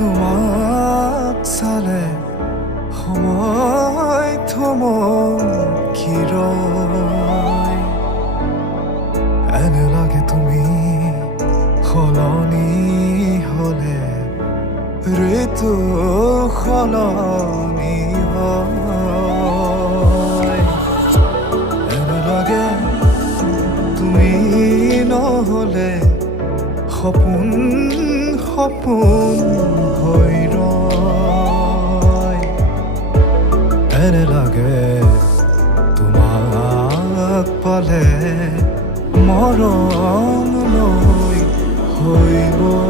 তোমাক চালে সময় থমকি ৰয় এনে লাগে তুমি সলনি হলে ঋতু সলনি হয় এনে লাগে তুমি নহলে সপোন সপোন হৈ ৰয় এনে লাগে তোমাক পালে মৰম লৈ হৈ গ'ল